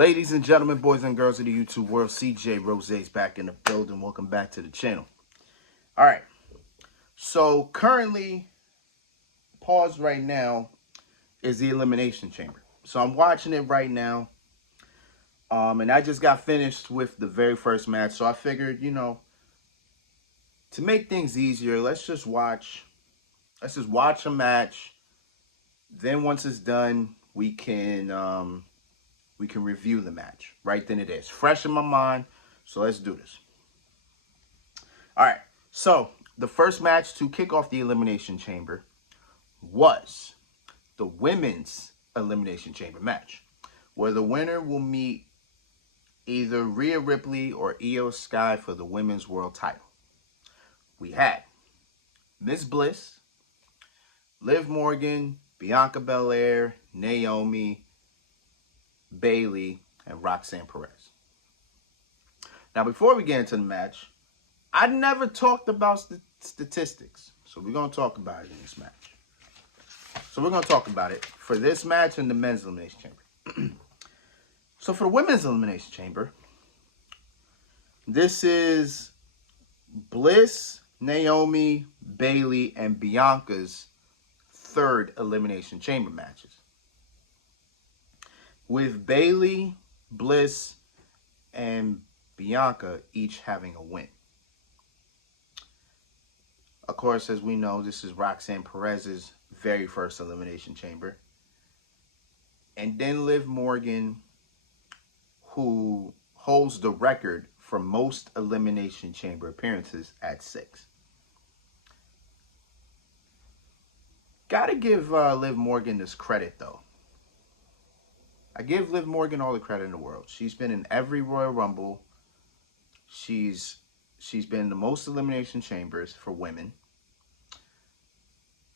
Ladies and gentlemen, boys and girls of the YouTube world, CJ Rose's back in the building. Welcome back to the channel. All right. So currently, paused right now is the Elimination Chamber. So I'm watching it right now. And I just got finished with the very first match. So I figured, to make things easier, let's just watch a match. Then once it's done, we can review the match right then it is. Fresh in my mind, so let's do this. All right, so the first match to kick off the Elimination Chamber was the Women's Elimination Chamber match, where the winner will meet either Rhea Ripley or Io Sky for the Women's World title. We had Miss Bliss, Liv Morgan, Bianca Belair, Naomi, Bayley, and Roxanne Perez. Now, before we get into the match, I never talked about statistics, so we're going to talk about it in this match. So we're going to talk about it for this match and the Men's Elimination Chamber. So for the Women's Elimination Chamber, this is Bliss, Naomi, Bayley, and Bianca's third Elimination Chamber matches, with Bayley, Bliss, and Bianca each having a win. Of course, as we know, this is Roxanne Perez's very first Elimination Chamber. And then Liv Morgan, who holds the record for most Elimination Chamber appearances at 6. Gotta give Liv Morgan this credit, though. I give Liv Morgan all the credit in the world. She's been in every Royal Rumble. She's been in the most Elimination Chambers for women.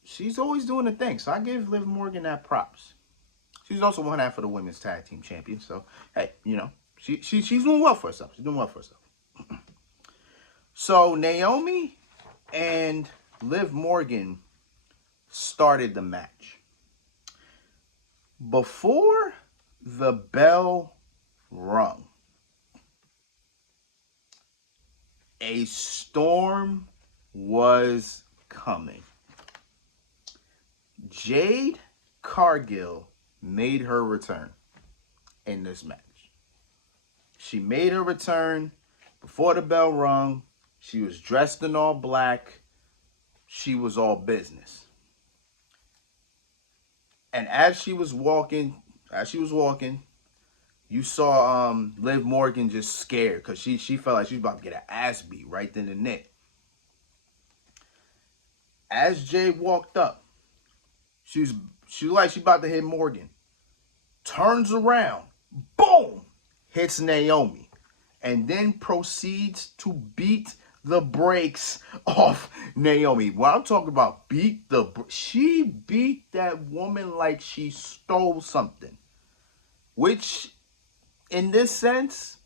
She's always doing the thing, so I give Liv Morgan that props. She's also one half of the Women's Tag Team Champion, so hey, she's doing well for herself. She's doing well for herself. So Naomi and Liv Morgan started the match. Before the bell rung, a storm was coming. Jade Cargill made her return in this match. She made her return before the bell rung. She was dressed in all black. She was all business. And as she was walking, you saw Liv Morgan just scared because she felt like she was about to get an ass beat right in the neck. As Jade walked up, she was like she about to hit Morgan. Turns around, boom, hits Naomi, and then proceeds to beat the brakes off Naomi. When I'm talking about she beat that woman like she stole something. Which, in this sense,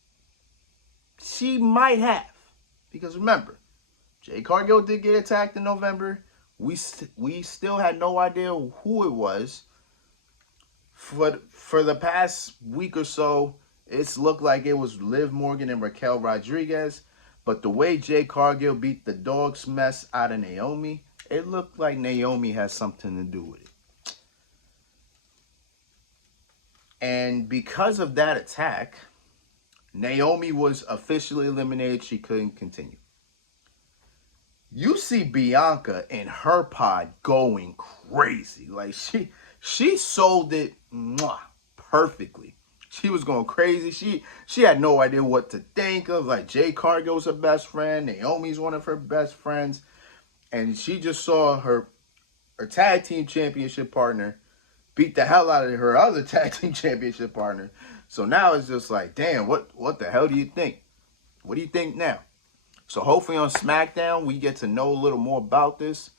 she might have. Because remember, Jade Cargill did get attacked in November. We still had no idea who it was. For the past week or so, it's looked like it was Liv Morgan and Raquel Rodriguez. But the way Jade Cargill beat the dog's mess out of Naomi, it looked like Naomi has something to do with it. And because of that attack, Naomi was officially eliminated. She couldn't continue. You see Bianca in her pod going crazy. Like she sold it perfectly. She was going crazy. She had no idea what to think of. Like, Jade Cargill's her best friend. Naomi's one of her best friends. And she just saw her tag team championship partner beat the hell out of her other tag team championship partner. So now it's just like, damn, what the hell do you think? What do you think now? So hopefully on SmackDown we get to know a little more about this,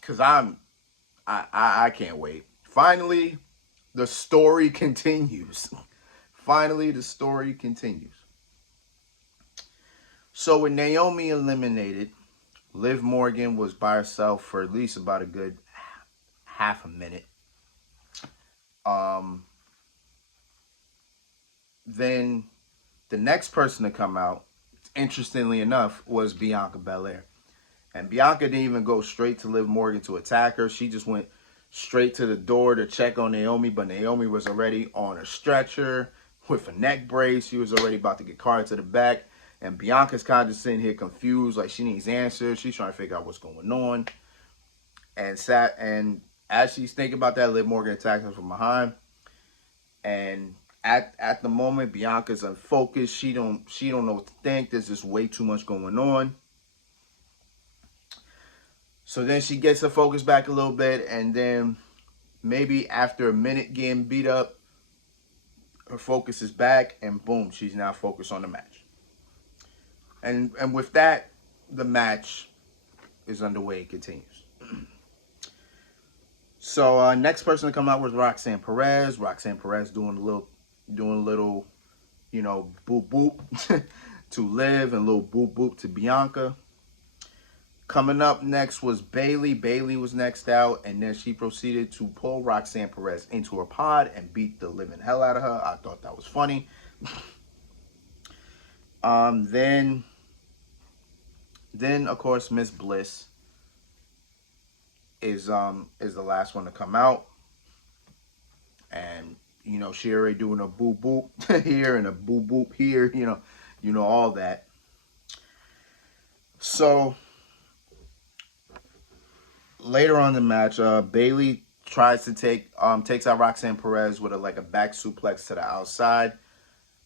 because I can't wait. Finally, the story continues. Finally, the story continues. So with Naomi eliminated, Liv Morgan was by herself for at least about a good half a minute. then the next person to come out, interestingly enough, was Bianca Belair. And Bianca didn't even go straight to Liv Morgan to attack her. She just went straight to the door to check on Naomi, but Naomi was already on a stretcher with a neck brace. She was already about to get carted to the back. And Bianca's kind of just sitting here confused, like she needs answers. She's trying to figure out what's going on. And as she's thinking about that, Liv Morgan attacks her from behind. And at the moment, Bianca's unfocused. She don't know what to think. There's just way too much going on. So then she gets her focus back a little bit, and then maybe after a minute getting beat up, her focus is back, and boom, she's now focused on the match. And with that, the match is underway and continues. So next person to come out was Roxanne Perez. Roxanne Perez doing a little, you know, boop boop to Liv, and a little boop boop to Bianca. Coming up next was Bayley. Bayley was next out, and then she proceeded to pull Roxanne Perez into her pod and beat the living hell out of her. I thought that was funny. Then of course Miss Bliss is the last one to come out, and you know she already doing a boop boop here and a boop boop here. You know all that. So later on in the match, Bayley tries to takes out Roxanne Perez with a back suplex to the outside,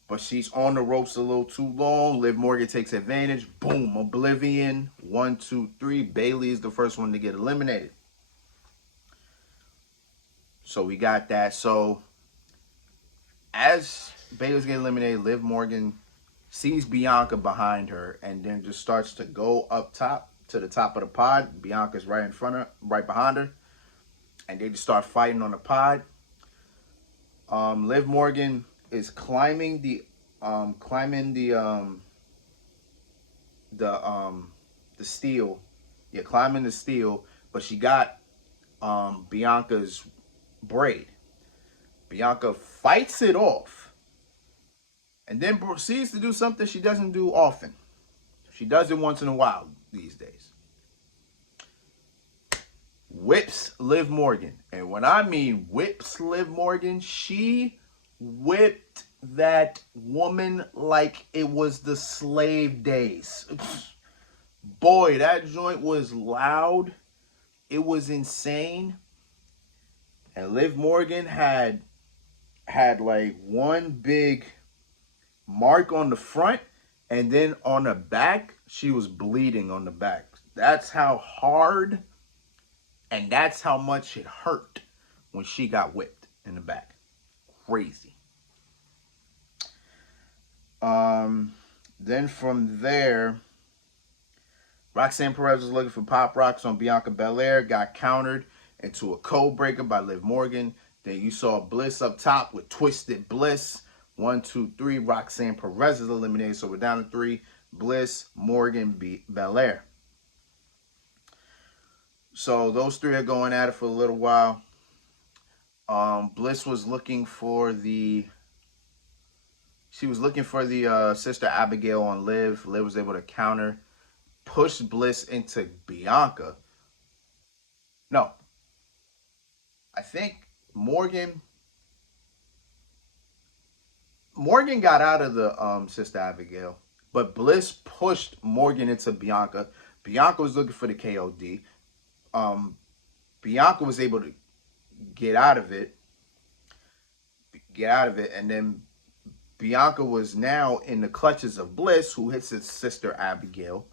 but she's on the ropes a little too long. Liv Morgan takes advantage. Boom, Oblivion. 1, 2, 3. Bayley is the first one to get eliminated. So we got that. So as Bayley's getting eliminated, Liv Morgan sees Bianca behind her and then just starts to go up top to the top of the pod. Bianca's right behind her, and they just start fighting on the pod. Liv Morgan is climbing the steel. Yeah, climbing the steel, but she got Bianca's braid. Bianca fights it off and then proceeds to do something she doesn't do often. She does it once in a while these days. Whips Liv Morgan. And when I mean whips Liv Morgan, she whipped that woman like it was the slave days. Boy, that joint was loud. It was insane. And Liv Morgan had like one big mark on the front, and then on the back, she was bleeding on the back. That's how hard and that's how much it hurt when she got whipped in the back. Crazy. Then from there, Roxanne Perez was looking for pop rocks on Bianca Belair, got countered into a code breaker by Liv Morgan. Then you saw Bliss up top with Twisted Bliss. 1, 2, 3. Roxanne Perez is eliminated, so we're down to 3. Bliss, Morgan, Belair. So those 3 are going at it for a little while. Bliss was looking for the Sister Abigail on Liv. Liv was able to counter, push Bliss into Bianca. No, I think Morgan got out of the Sister Abigail, but Bliss pushed Morgan into Bianca. Bianca was looking for the KOD. Bianca was able to get out of it, and then Bianca was now in the clutches of Bliss, who hits his Sister Abigail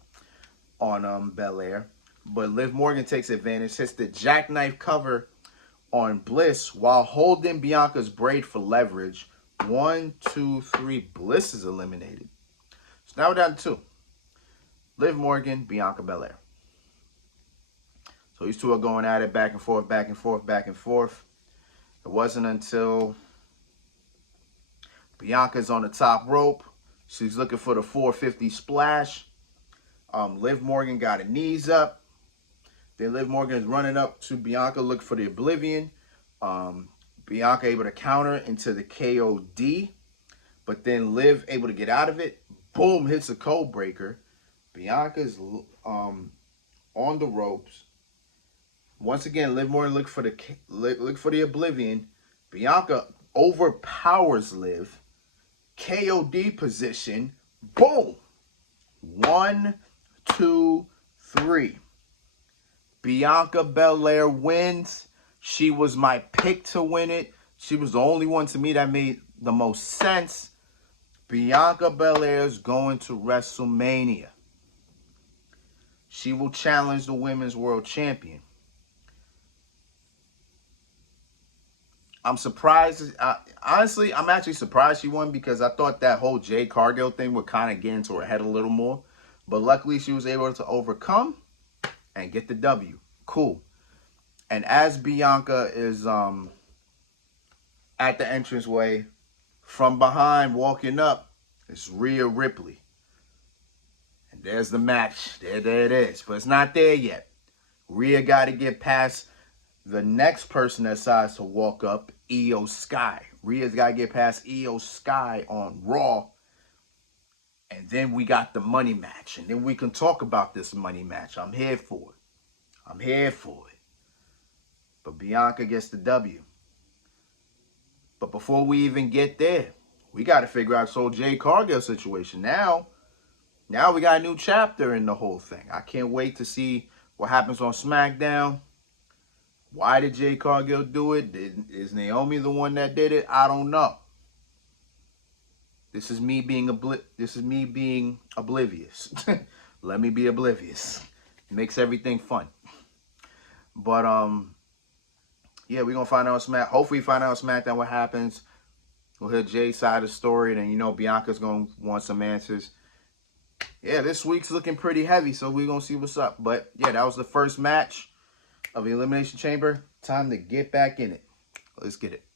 on Belair. But Liv Morgan takes advantage, hits the jackknife cover on Bliss while holding Bianca's braid for leverage. 1, 2, 3. Bliss is eliminated. So now we're down to 2. Liv Morgan, Bianca Belair. So these 2 are going at it back and forth, back and forth, back and forth. It wasn't until Bianca's on the top rope. She's looking for the 450 splash. Liv Morgan got her knees up. Then Liv Morgan is running up to Bianca, looking for the Oblivion. Bianca able to counter into the KOD. But then Liv able to get out of it. Boom, hits a code breaker. Bianca's on the ropes. Once again, Liv Morgan look for the Oblivion. Bianca overpowers Liv. KOD position. Boom. 1, 2, 3. Bianca Belair wins. She was my pick to win it. She was the only one to me that made the most sense. Bianca Belair is going to WrestleMania. She will challenge the Women's World Champion. I'm surprised. Honestly, I'm actually surprised she won because I thought that whole Jade Cargill thing would kind of get into her head a little more. But luckily, she was able to overcome and get the W. Cool. And as Bianca is at the entranceway, from behind, walking up, it's Rhea Ripley. And there's the match. There it is. But it's not there yet. Rhea got to get past the next person that decides to walk up, Io Sky. Rhea's got to get past Io Sky on Raw. And then we got the money match. And then we can talk about this money match. I'm here for it. I'm here for it. But Bianca gets the W. But before we even get there, we got to figure out this whole Jade Cargill situation. Now we got a new chapter in the whole thing. I can't wait to see what happens on SmackDown. Why did Jade Cargill do it? Is Naomi the one that did it? I don't know. This is me being oblivious. Let me be oblivious. It makes everything fun. But yeah, we're gonna find out hopefully find out on SmackDown what happens. We'll hear Jay's side of the story, and you know Bianca's gonna want some answers. Yeah, this week's looking pretty heavy, so we're gonna see what's up. But yeah, that was the first match of the Elimination Chamber. Time to get back in it. Let's get it.